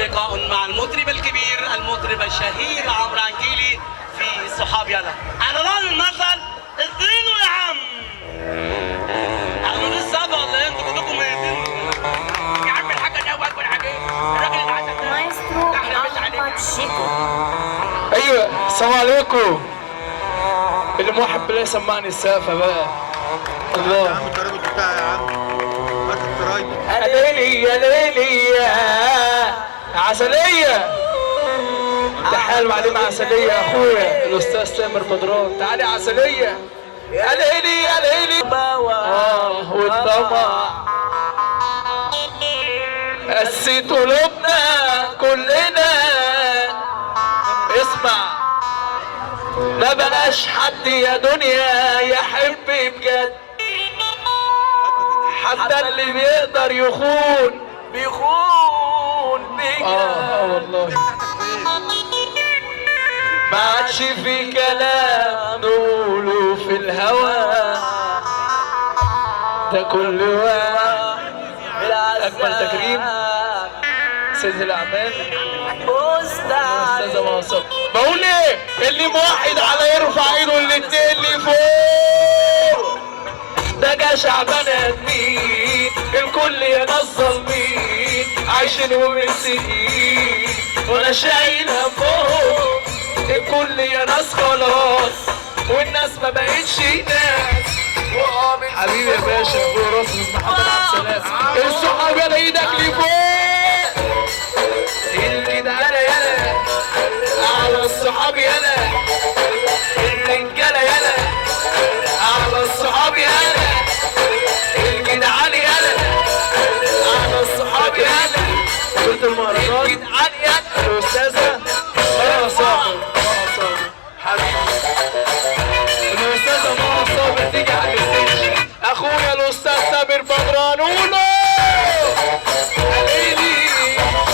لقاء مع المطرب الكبير المطرب الشهير عمرو عنكيلي في صحاب يلا. على رأي المثل اديله يا عم. احنا لسه ولا انتوا كلكم ميتين؟ يا عم الحاجه ده واكل عليه الراجل اللي عندك مايسترو أحمد شيكو. ايوه السلام عليكم. اللي موحد بالله يسمعني السقفه بقى. الله يا عم الترابط بتاعي يا عم. هات الترايبط. يا ليلي يا ليلي يا عسليه. تحال معلم عسليه يا اخويا الاستاذ تامر بدران. تعالي يا عسليه. يا ليلي يا ليلي. والطمع قسيت قلوبنا كلنا. اسمع، ما بقاش حد يا دنيا يحب بجد، حتى اللي بيقدر يخون بيخون بجد. والله ما عادش في كلام نقوله في الهوى، ده كل واحد اجمل تكريم سيد الاعمال استاذه مواصف. بقول ايه؟ اللي موحد على يرفع ايده الاتنين اللي فوق. ده جشع بني ادمين الكل يا ناس ظالمين عايشين ومسكين وانا شايل همهم. الكل يا ناس خلاص والناس ما بقتش ناس. حبيبي يا باشا ابو راس محمد عبد السلام. الصحاب يلا ايدك لفوق. الجدعانه يلا على الصحاب يلا. الرجاله يلا على الصحاب يلا. الجدعان يلا على الصحاب يلا. قلت المهرجان الجدعان يلا. الاستاذه مها صابر. حبيبي الاستاذه مها صابر تيجي على الستيج. اخويا الاستاذ سامر بدران.